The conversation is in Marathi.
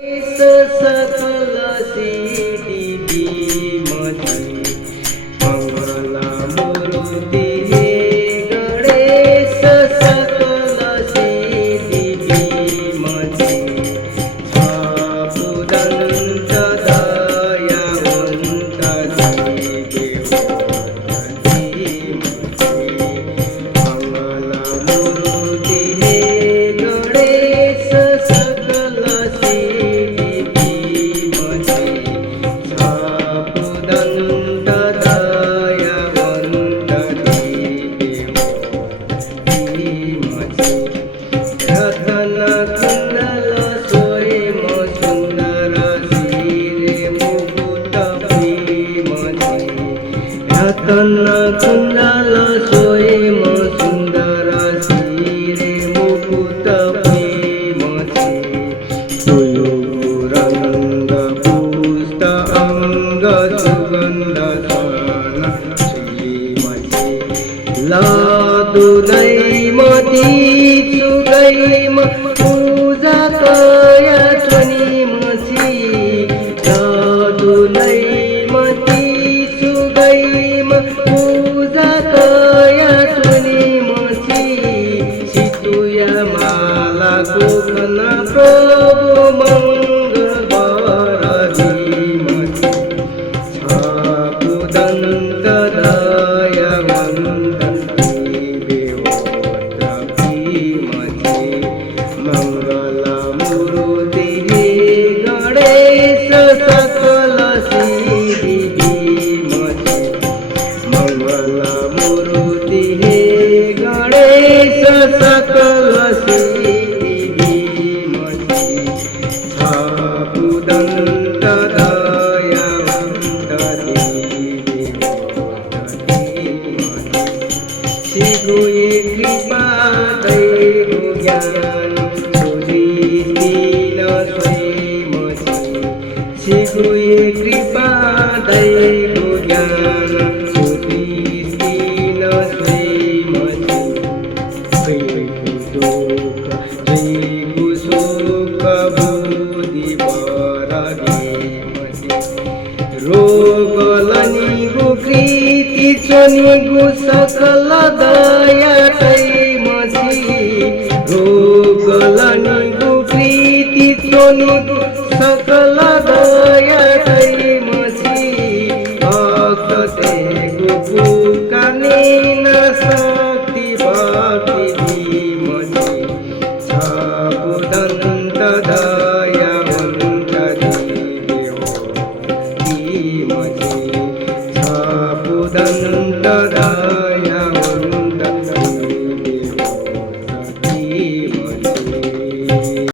सकल सिद्धि मती मंगला मूर्ति हे गणेश सकल सिद्धि मती साबुदंत दयावंत देवोत्तती मंगला मूर्ति हे गणेश सकल रतन कुंडल सोयम सुंदर शिरे मुकुट प्रेमसी तुयुरंग पुष्ट अंग सुगंध स्वर्ण श्रीमती लादुदैमती सुगैम पूजा कया स्वनिमसी लादुदैमती सुगैम पूजा कया स्वनिमसी सितुया माला कोकन प्रभु मंगल धीमती छापुदंत दयावंत देवोत्तमती मंगला मूर्ति हे गणेश सकल सिद्धि मती मंगला मूर्ति हे गणेश सकल सिद्धि मती छापुदंत दयावंत देवोत्तमती शिगुये कृपा दैव ज्ञान सुदीन स्वयमसी शिगुये कृपा दैव ज्ञान सुदीन स्वयमसी जयगु सुख बुद्धि परदेमसी रोगलनि गु कृति चनि गु सकल दया तैमसी रोगलनि गु कृति चनि गु सकल दया तैमसी भक्त गु पुकानेन शक्ति भक्ति धीमसी साबुदंत दयावंत देवोत्तमती साबुदंत